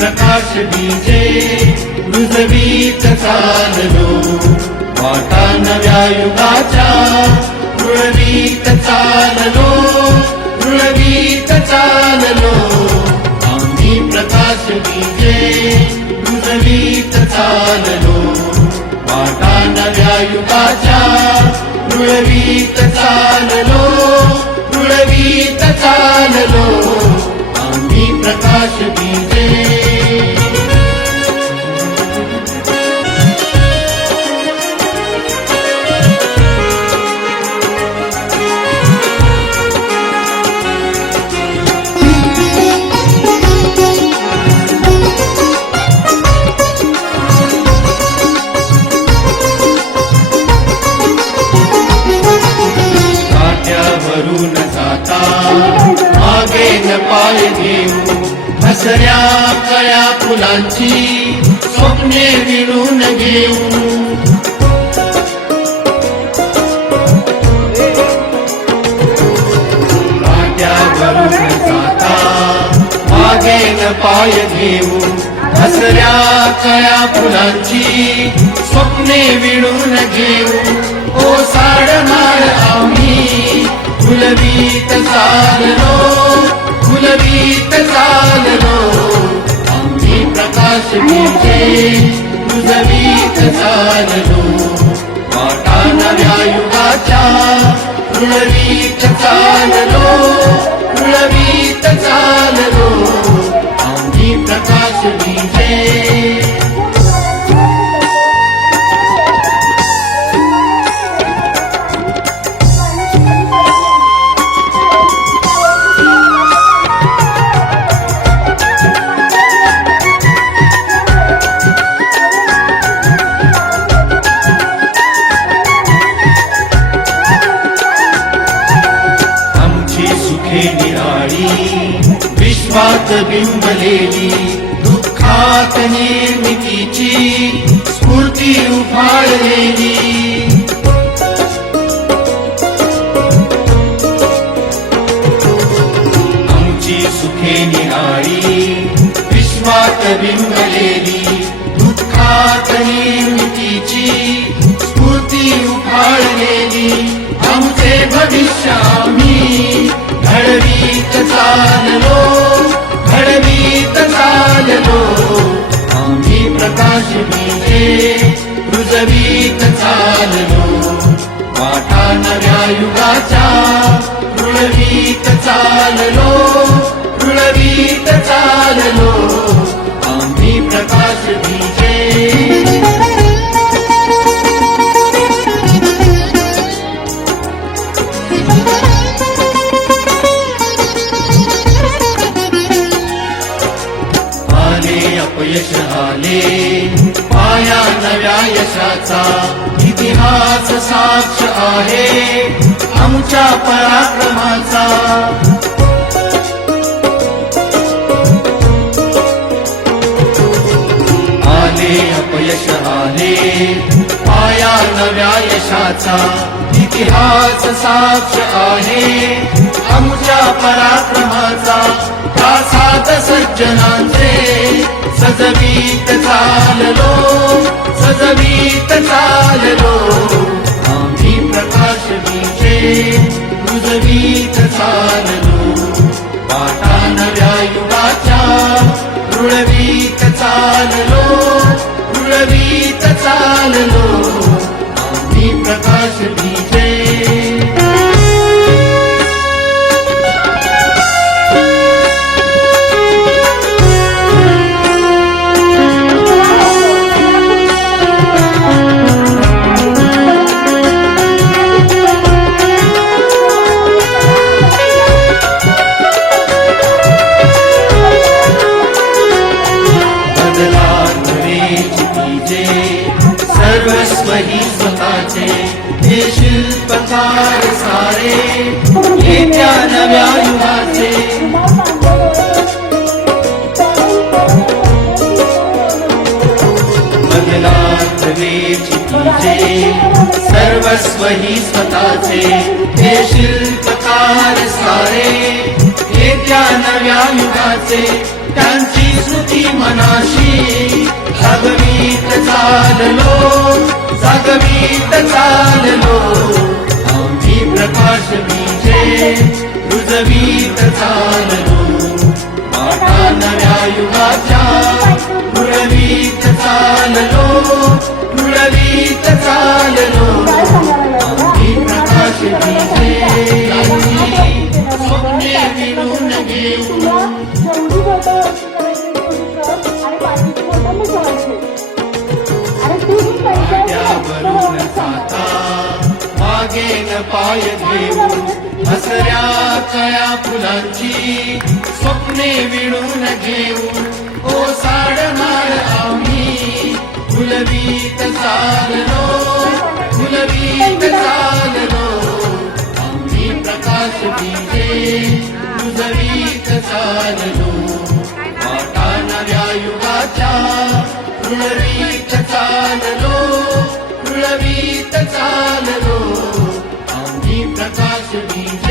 प्रकाश बीजे रुजवीत चाललो वाटा नव्या युगाच्या रुळवीत चाललो रुळवीत चाललो आम्ही प्रकाश बीजे रुजवीत चाललो वाटा नव्या युगाच्या रुळवीत चाललो रुळवीत चाललो आम्ही प्रकाश बीजे वरून जाता मागे न पाय घेऊ हसऱ्या कळ्या फुलांची स्वप्ने विणून घेऊ काट्यावरून जाता मागे न पाय घेऊ हसऱ्या कळ्या फुलांची स्वप्ने विणून घेऊ ओसाडणार आम्ही फुलवीत चाललो फुलवीत चाललो आम्ही प्रकाश बीजे रुजवीत चाललो वाटा नव्या युगाच्या रुळवीत चाललो रुळवीत चाललो आम्ही प्रकाश बीजे विश्वात बिंबलेली दुःखात निर्मितीची स्फूर्ती उफाळलेली आमची सुखे निराळी विश्वात बिंबलेली दुःखात निर्मितीची स्फूर्ती उफाळलेली आमचे भविष्य आम्ही घडवीत चाललो घडवीत चाललो आम्ही प्रकाश बीजे रुजवीत चाललो वाटा नव्या युगाच्या रुळवीत चाललो रुळवीत चाललो आम्ही प्रकाश बीजे अपयश आले पाया नव्या यशाचा इतिहास साक्ष आहे आमच्या पराक्रमाचा आले अपयश आले पाया नव्या यशाचा इतिहास साक्ष आहे आमच्या पराक्रमाचा प्रासाद सज्जनांचे सजवीत चाललो सजवीत चाललो आम्ही प्रकाश बीजे रुजवीत चाललो वाटा नव्या युगाच्या रुळवीत चाललो रुळवीत चाललो आम्ही प्रकाश बीजे सर्वस्व ही स्वतःचे हे शिल्पकार सारे येत्या नव्या युगाचे बदलात वेची तुझे सर्वस्व ही स्वतःचे हे शिल्पकार सारे येत्या नव्या युगाचे त्यांची स्मृती मनाशी जागवीत चाललो आम्ही प्रकाश बीजे रुजवीत चाललो वाटा नव्या युगाच्या रुळवीत चाललो आम्ही प्रकाश बीजे स्वप्ने विणून घेऊ त्यावरून साता मागेन पाय घेऊन हसऱ्या कळ्या फुलांची स्वप्ने विणून घेऊन ओसाडणार आम्ही फुलवीत चाललो आम्ही प्रकाश बीजे रुजवीत चाललो वाटा नव्या युगाच्या रुळवीत चाललो आम्ही प्रकाश बीजे